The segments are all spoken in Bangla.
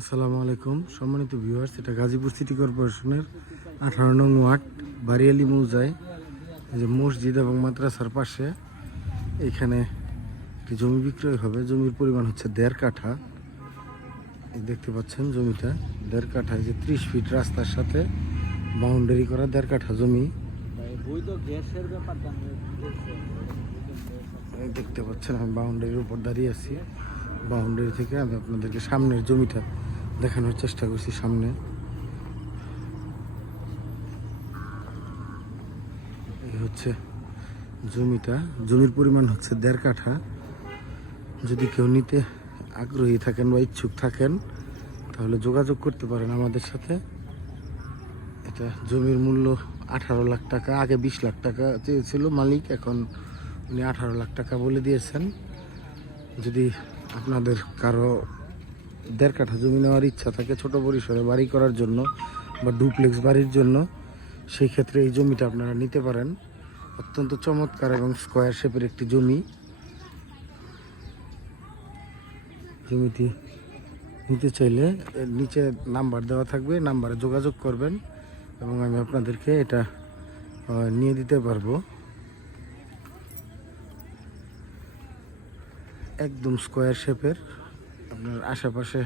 আসসালামু আলাইকুম সম্মানিত ভিউয়ার্স, এটা গাজীপুর সিটি কর্পোরেশনের 18 নং ওয়ার্ড বারিয়ালি মৌজায় এই যে মসজিদ এবং মাদ্রাসার পাশে এখানে একটি জমি বিক্রয় হবে। জমির পরিমাণ হচ্ছে 1.5 কাঠা। এই দেখতে পাচ্ছেন জমিটা 1.5 কাঠা। এই যে 30 ফিট রাস্তার সাথে বাউন্ডারি করা 1.5 কাঠা জমি। এই দেখতে পাচ্ছেন আমি বাউন্ডারির উপর দাঁড়িয়ে আছি। বাউন্ডারি থেকে আমি আপনাদেরকে সামনের জমিটা দেখানোর চেষ্টা করছি। সামনে এই হচ্ছে জমিটা। জমির পরিমাণ হচ্ছে 1.5 কাঠা। যদি কেউ নিতে আগ্রহী থাকেন বা ইচ্ছুক থাকেন তাহলে যোগাযোগ করতে পারেন আমাদের সাথে। এটা জমির মূল্য 18 লাখ টাকা। আগে 20 লাখ টাকা চেয়েছিল মালিক, এখন উনি 18 লাখ টাকা বলে দিয়েছেন। যদি আপনাদের কারো 1.5 কাঠা জমি নেওয়ার ইচ্ছা থাকে ছোট পরিসরে বাড়ি করার জন্য বা ডুপ্লেক্স বাড়ির জন্য, সেই ক্ষেত্রে এই জমিটা আপনারা নিতে পারেন। অত্যন্ত চমৎকার এবং স্কোয়ার শেপের একটি জমি। জমিটি নিতে চাইলে এর নিচে নাম্বার দেওয়া থাকবে, নাম্বারে যোগাযোগ করবেন এবং আমি আপনাদেরকে এটা নিয়ে দিতে পারবো। একদম স্কোয়ার শেপের। আপনার আশেপাশে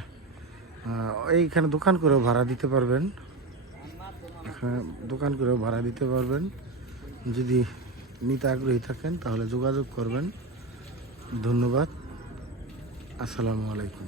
এইখানে দোকান করেও ভাড়া দিতে পারবেন। এখানে দোকান করেও ভাড়া দিতে পারবেন। যদি নিতে আগ্রহী থাকেন তাহলে যোগাযোগ করবেন। ধন্যবাদ। আসসালামু আলাইকুম।